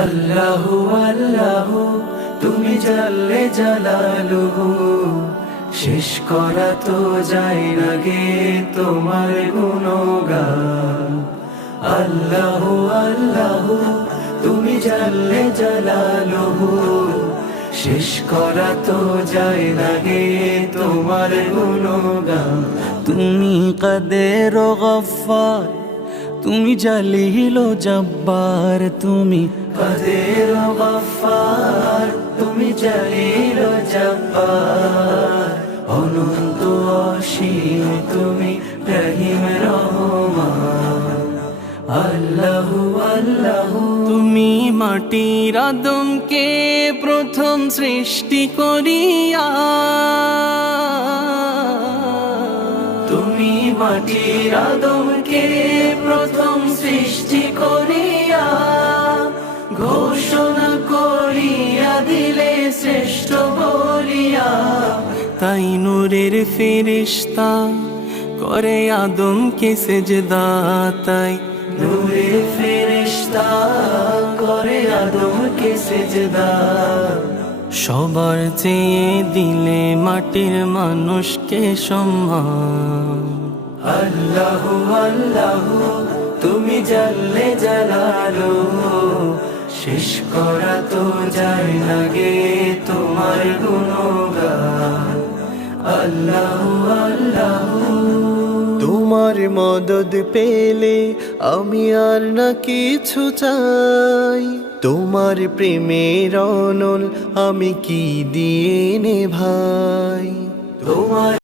আল্লাহু আল্লাহু তুমি জাল্লে জালালুহু, শেষ করা তো যায় না গে তোমার গুণগান। আল্লাহু আল্লাহু তুমি জাল্লে জালালুহু, শেষ করা তো যায় না গে তোমার গুণগান। তুমি কাদের ও গফফার, তুমি জালিল ও জব্বার, তুমি কাদের ও গফফার, তুমি জালিল ও জব্বার। অনন্ত অসীম তুমি রহিম রহমান। আল্লাহু আল্লাহু তুমি মাটির আদমকে প্রথম সৃষ্টি করিয়া, তুমি মাটির আদমকে প্রথম সৃষ্টি করিয়া, ঘোষণা করিয়া দিলে শ্রেষ্ঠ বলিয়া। তাই নূরের ফেরেশতা করে আদমকে সেজদা, তাই নূরের ফেরেশতা করে আদমকে সেজদা। সবার চেয়ে দিলে মাটির মানুষকে সম্মান। আল্লাহু আল্লাহু তুমি জাল্লে জালালুহু, শেষ করা তো যায় না গে তোমার গুণগান। আল্লাহু আল্লাহু তোমার মদদ পেলে আমি আর না কিছু চাই, তোমার প্রেমের অনল আমি কি দিয়ে নে ভাই। তোমার